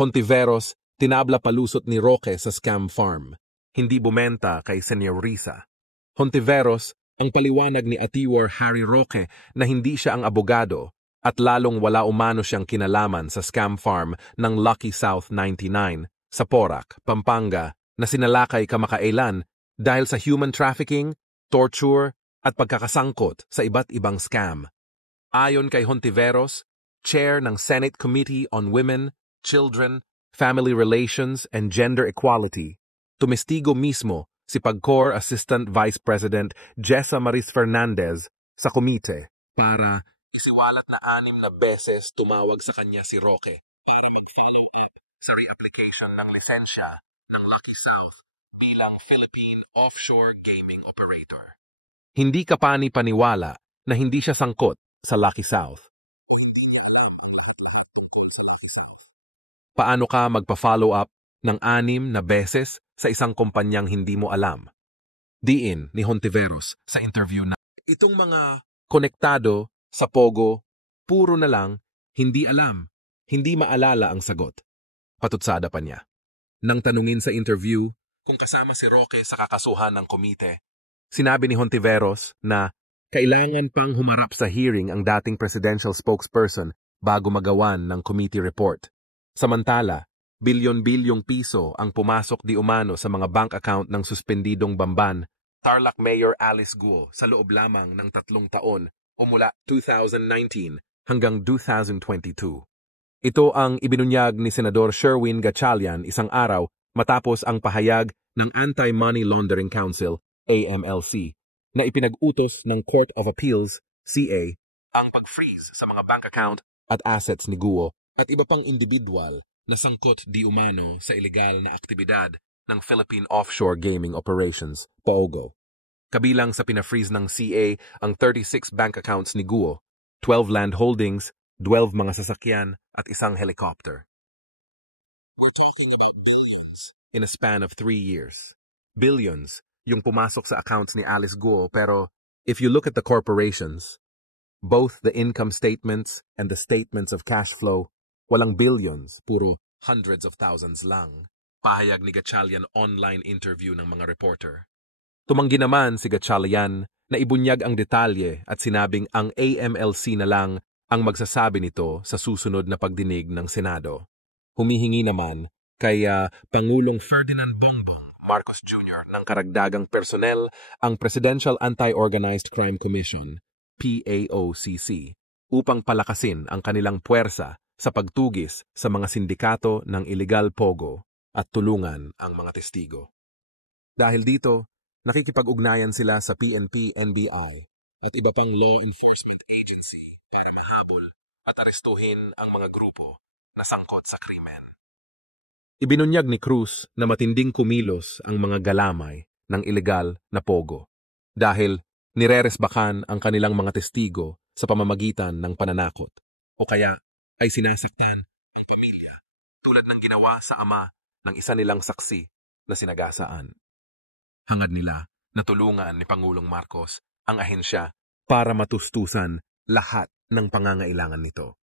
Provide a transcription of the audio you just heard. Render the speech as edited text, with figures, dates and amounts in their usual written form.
Hontiveros, tinabla palusot ni Roque sa scam farm. Hindi bumenta kay Senyor Risa. Hontiveros, ang paliwanag ni Atiwar Harry Roque na hindi siya ang abogado at lalong wala umano siyang kinalaman sa scam farm ng Lucky South 99 sa Porac, Pampanga na sinalakay kamakailan dahil sa human trafficking, torture at pagkakasangkot sa iba't ibang scam. Ayon kay Hontiveros, chair ng Senate Committee on Women, Children, Family Relations and Gender Equality, tumestigo mismo si PAGCOR Assistant Vice President Jessa Maris Fernandez sa komite para isiwalat na 6 na beses tumawag sa kanya si Roque para mag-follow up sa reapplication ng lisensya ng Lucky South bilang Philippine Offshore Gaming Operator. Hindi ka pani-paniwala na hindi siya sangkot sa Lucky South. Paano ka magpa-follow up ng 6 na beses sa isang kumpanyang hindi mo alam? Diin ni Hontiveros sa interview na itong mga konektado sa Pogo, puro na lang, hindi alam, hindi maalala ang sagot. Patutsada pa niya. Nang tanungin sa interview kung kasama si Roque sa kakasuhan ng komite, sinabi ni Hontiveros na kailangan pang humarap sa hearing ang dating presidential spokesperson bago magawan ng committee report. Samantala, bilyon-bilyong piso ang pumasok di umano sa mga bank account ng suspendidong Bamban, Tarlac Mayor Alice Guo sa loob lamang ng 3 taon o mula 2019 hanggang 2022. Ito ang ibinunyag ni Senador Sherwin Gatchalian isang araw matapos ang pahayag ng Anti-Money Laundering Council, AMLC, na ipinag-utos ng Court of Appeals, CA, ang pag-freeze sa mga bank account at assets ni Guo at iba pang individual na sangkot di umano sa ilegal na aktibidad ng Philippine Offshore Gaming Operations, POGO. Kabilang sa pina-freeze ng CA ang 36 bank accounts ni Guo, 12 land holdings, 12 mga sasakyan at isang helicopter. We're talking about billions in a span of 3 years. Billions yung pumasok sa accounts ni Alice Guo, pero if you look at the corporations, both the income statements and the statements of cash flow, walang billions, puro hundreds of thousands lang. Pahayag ni Gatchalian online interview ng mga reporter. Tumanggi naman si Gatchalian na ibunyag ang detalye at sinabing ang AMLC na lang ang magsasabi nito sa susunod na pagdinig ng Senado. Humihingi naman kay Pangulong Ferdinand Bongbong Marcos Jr. ng karagdagang personnel ang Presidential Anti-Organized Crime Commission, PAOCC, upang palakasin ang kanilang puwersa sa pagtugis sa mga sindikato ng illegal pogo at tulungan ang mga testigo. Dahil dito, nakikipag-ugnayan sila sa PNP, NBI at iba pang law enforcement agency para mahabol at arestuhin ang mga grupo na sangkot sa krimen. Ibinunyag ni Cruz na matinding kumilos ang mga galamay ng illegal na pogo dahil nireresbakan ang kanilang mga testigo sa pamamagitan ng pananakot o kaya ay sinasaktan ang pamilya tulad ng ginawa sa ama ng isa nilang saksi na sinagasaan. Hangad nila na tulungan ni Pangulong Marcos ang ahensya para matustusan lahat ng pangangailangan nito.